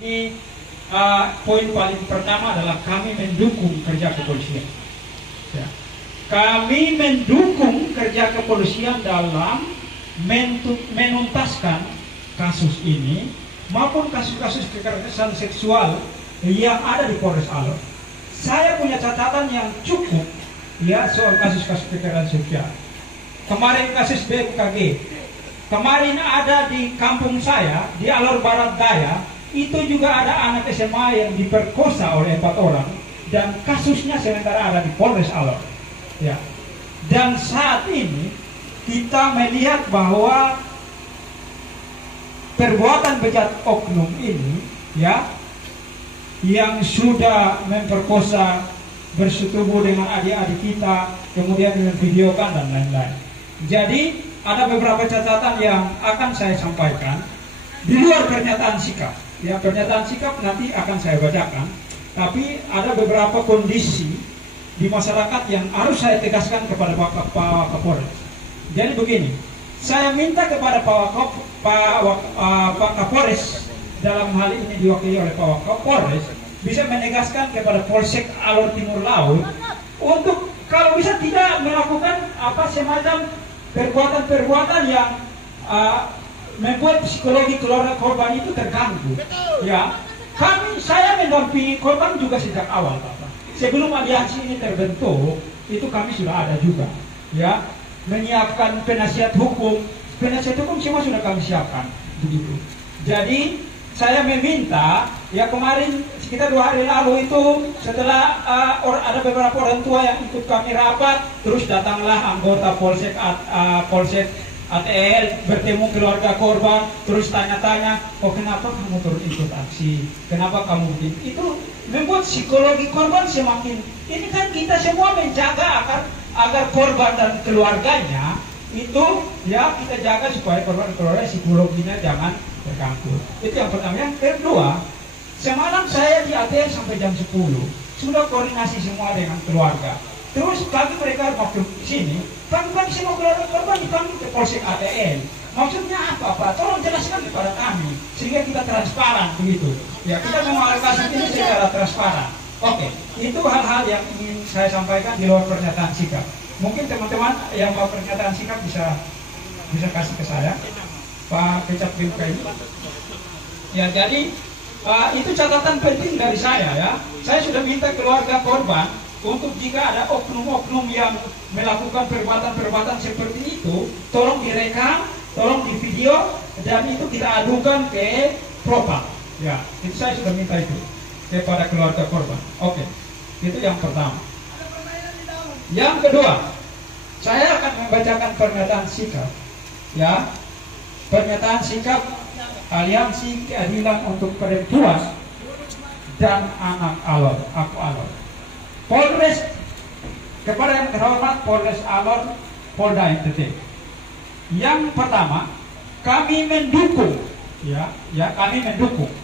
Ini poin paling pertama adalah kami mendukung kerja kepolisian. Ya. Kami mendukung kerja kepolisian dalam menuntaskan kasus ini maupun kasus-kasus kekerasan seksual yang ada di Polres Alor. Saya punya catatan yang cukup ya soal kasus-kasus kekerasan seksual. Kemarin kasus BKG, kemarin ada di kampung saya di Alor Barat Daya. Itu juga ada anak SMA yang diperkosa oleh 4 orang dan kasusnya sementara ada di Polres Alor. Ya. Dan saat ini kita melihat bahwa perbuatan bejat oknum ini ya yang sudah memperkosa, bersetubuh dengan adik-adik kita, kemudian memvideokan dan lain-lain. Jadi ada beberapa catatan yang akan saya sampaikan di luar pernyataan sikap. Ya, pernyataan sikap nanti akan saya bacakan, tapi ada beberapa kondisi di masyarakat yang harus saya tegaskan kepada Pak Kapolres. Jadi begini, saya minta kepada Pak Kapolres, dalam hal ini diwakili oleh Pak Kapolres, bisa menegaskan kepada Polsek Alor Timur Laut untuk kalau bisa tidak melakukan semacam perbuatan-perbuatan yang membuat psikologi keluarga korban itu terganggu. Ya, saya mendampingi korban juga sejak awal, Bapak. Sebelum aliansi ini terbentuk, itu kami sudah ada juga. Ya, menyiapkan penasihat hukum semua sudah kami siapkan, begitu. Jadi saya meminta, ya kemarin sekitar 2 hari lalu itu setelah ada beberapa orang tua yang ikut kami rapat, terus datanglah anggota Polsek ATL bertemu keluarga korban, terus tanya-tanya, oh kenapa kamu turun ikut aksi, kenapa kamu begini? Itu membuat psikologi korban semakin, ini kan kita semua menjaga agar korban dan keluarganya itu ya kita jaga supaya korban keluarga psikologinya jangan terganggu. Itu yang pertama. Yang kedua, semalam saya di ATL sampai jam 10 sudah koordinasi semua dengan keluarga. Terus pagi mereka waktu sini, kami semua keluarga korban dipanggil ke Polsek ATL. Maksudnya apa Pak? Tolong jelaskan kepada kami sehingga kita transparan begitu. Ya, kita mengawal kasus ini secara transparan. Oke, itu hal-hal yang ingin saya sampaikan di luar pernyataan sikap. Mungkin teman-teman yang mau pernyataan sikap bisa kasih ke saya, Pak Kecap BPI. Ya, jadi itu catatan penting dari saya ya. Saya sudah minta keluarga korban untuk jika ada oknum-oknum yang melakukan perbuatan-perbuatan seperti itu, tolong direkam, tolong divideo, dan itu kita adukan ke propam. Ya, itu saya sudah minta itu kepada keluarga korban. Oke, itu yang pertama. Yang kedua, saya akan membacakan pernyataan sikap. Ya, pernyataan sikap Aliansi Keadilan untuk Perempuan dan Anak Alor, aku Alor. Polres, kepada yang terhormat Polres Alor, Polda NTT. Yang pertama, kami mendukung, kami mendukung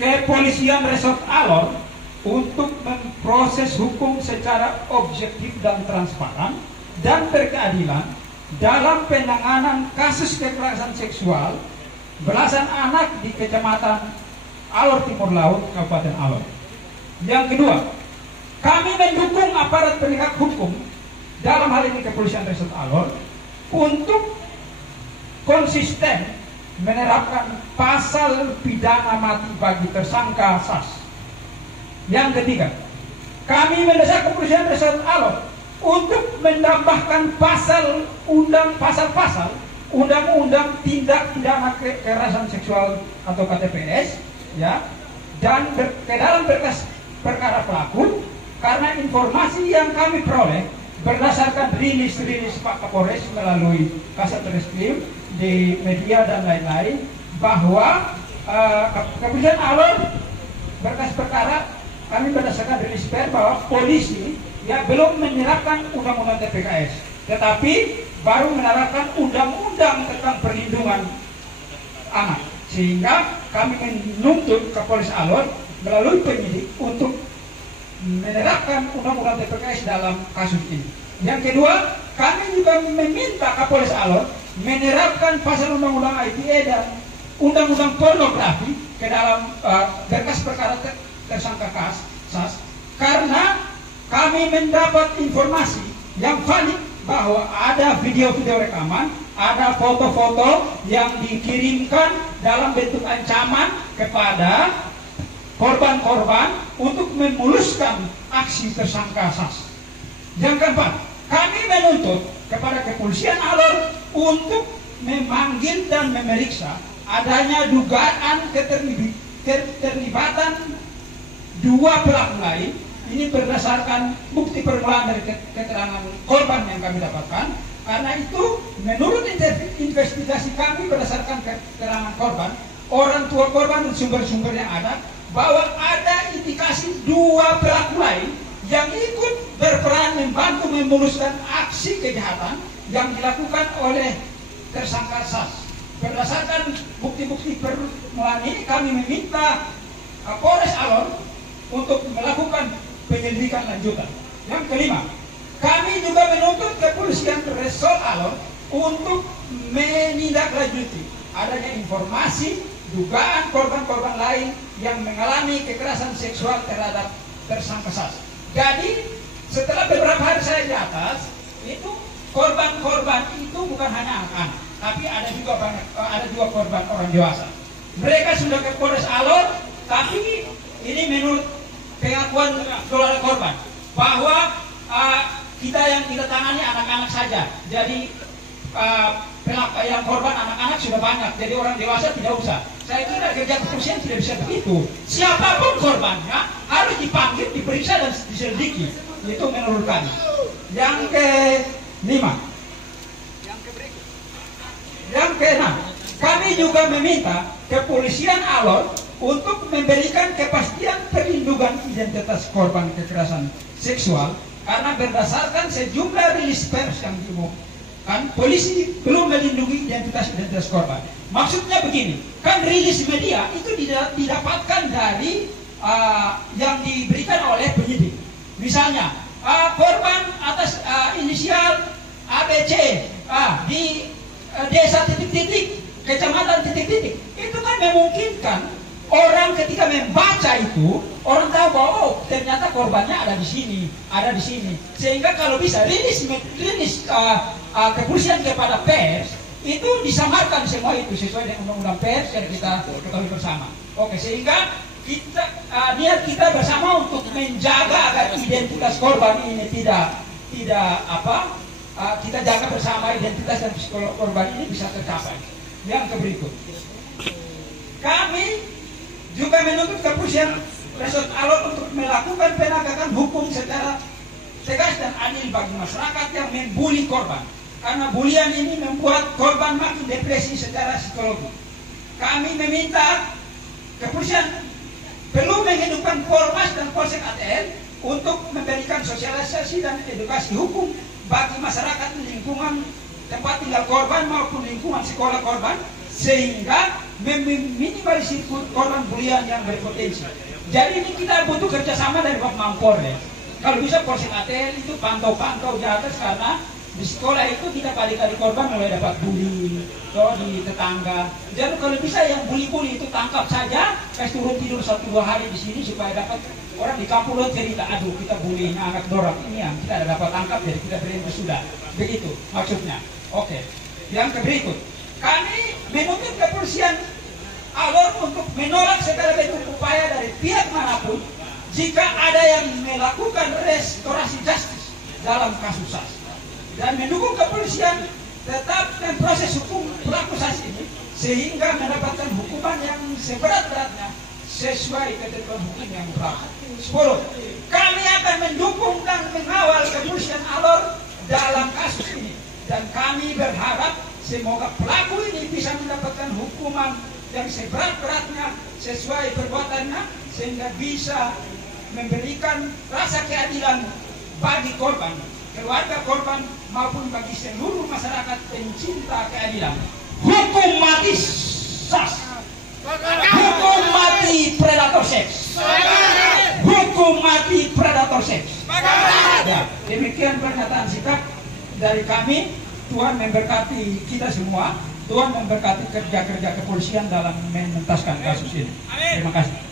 Kepolisian Resort Alor untuk memproses hukum secara objektif dan transparan dan berkeadilan dalam penanganan kasus kekerasan seksual belasan anak di Kecamatan Alor Timur Laut, Kabupaten Alor. Yang kedua, kami mendukung aparat penegak hukum dalam hal ini Kepolisian Resort Alor untuk konsisten menerapkan pasal pidana mati bagi tersangka SAS. Yang ketiga, kami mendesak Kepolisian Resort Alor untuk menambahkan pasal Undang-Undang Tindak Pidana Kekerasan Seksual atau KTPS, ya, dan ke dalam berkas perkara pelaku. Karena informasi yang kami peroleh berdasarkan rilis Pak Kapolres melalui Kasat Reskrim di media dan lain-lain bahwa Kepolisian Alor berkas perkara kami berdasarkan rilis pers bahwa polisi ya belum menerapkan undang-undang TPKS, tetapi baru menerapkan undang-undang tentang perlindungan anak, sehingga kami menuntut Kapolres Alor melalui penyidik untuk menerapkan undang-undang TPKS dalam kasus ini. Yang kedua, kami juga meminta Kapolres Alor menerapkan pasal undang-undang ITE dan undang-undang pornografi ke dalam berkas perkara tersangka SAS karena kami mendapat informasi yang valid bahwa ada video-video rekaman, ada foto-foto yang dikirimkan dalam bentuk ancaman kepada korban-korban untuk memuluskan aksi tersangka SAS. Yang keempat, kami menuntut kepada kepolisian Alor untuk memanggil dan memeriksa adanya dugaan keterlibatan dua pelaku lain. Ini berdasarkan bukti permulaan dari keterangan korban yang kami dapatkan. Karena itu menurut investigasi kami berdasarkan keterangan korban, orang tua korban dan sumber-sumber yang ada, bahwa ada indikasi dua pelaku lain yang ikut berperan membantu memuluskan aksi kejahatan yang dilakukan oleh tersangka SAS. Berdasarkan bukti-bukti permulaan ini kami meminta Polres Alor untuk melakukan penyelidikan lanjutan. Yang kelima, kami juga menuntut kepolisian Resor Alor untuk menindaklanjuti adanya informasi dugaan korban-korban lain yang mengalami kekerasan seksual terhadap tersangka SAS. Jadi setelah beberapa hari saya di atas, itu korban-korban itu bukan hanya anak-anak, tapi ada juga korban orang dewasa. Mereka sudah ke Polres Alor, tapi ini menurut pengakuan keluarga korban bahwa kita yang kita tangani anak-anak saja. Jadi yang korban anak-anak sudah banyak, jadi orang dewasa tidak usah. Saya kira kerja kepolisian tidak bisa begitu. Siapapun korbannya harus dipanggil, diperiksa dan diselidiki. Itu menurut kami. Yang kelima, yang keenam, kami juga meminta kepolisian Alor untuk memberikan kepastian perlindungan identitas korban kekerasan seksual karena berdasarkan sejumlah rilis pers yang diumumkan, polisi belum melindungi identitas korban. Maksudnya begini, kan rilis media itu didapatkan dari yang diberikan oleh penyidik. Misalnya, korban atas inisial ABC di desa titik-titik, kecamatan titik-titik, itu kan memungkinkan orang ketika membaca itu, orang tahu bahwa oh, ternyata korbannya ada di sini, Sehingga kalau bisa rilis kepolisian kepada pers, itu disamarkan semua itu sesuai dengan undang-undang pers yang kita ketahui bersama. Oke, sehingga niat kita bersama untuk menjaga agar identitas korban ini tidak kita jaga bersama identitas dan psikolog korban ini bisa tercapai. Yang berikut, kami juga menuntut kepolisian Resort Alor untuk melakukan penegakan hukum secara tegas dan adil bagi masyarakat yang membuli korban. Karena bulian ini membuat korban makin depresi secara psikologi. Kami meminta kepolisian perlu menghidupkan Polmas dan Polsek ATL untuk memberikan sosialisasi dan edukasi hukum bagi masyarakat di lingkungan tempat tinggal korban maupun lingkungan sekolah korban, sehingga meminimalisir korban bulian yang berpotensi. Jadi ini kita butuh kerjasama dari Pak Mampolres. Kalau bisa Polsek ATL itu pantau-pantau di atas, karena di sekolah itu kita kali-kali korban mulai dapat bully di tetangga. Jadi kalau bisa yang bully-bully itu tangkap saja, kasih turun tidur 1-2 hari di sini supaya dapat orang di kampung lo cerita, aduh kita bully anak dorong ini yang kita dapat tangkap, jadi kita berhenti sudah. Begitu maksudnya. Oke. Yang berikut, kami menuntut kepolisian Alor untuk menolak segala bentuk upaya dari pihak manapun jika ada yang melakukan restorasi justice dalam kasus SAS, dan mendukung kepolisian tetap memproses hukum pelaku SAS ini sehingga mendapatkan hukuman yang seberat-beratnya sesuai ketentuan hukum yang berlaku. 10. Kami akan mendukung dan mengawal kepolisian Alor dalam kasus ini, dan kami berharap semoga pelaku ini bisa mendapatkan hukuman yang seberat-beratnya sesuai perbuatannya, sehingga bisa memberikan rasa keadilan bagi korban, keluarga korban, maupun bagi seluruh masyarakat pencinta keadilan. Hukum mati SAS, hukum mati predator seks, hukum mati predator seks. Ya, demikian pernyataan sikap dari kami. Tuhan memberkati kita semua. Tuhan memberkati kerja-kerja kepolisian dalam menuntaskan kasus ini. Terima kasih.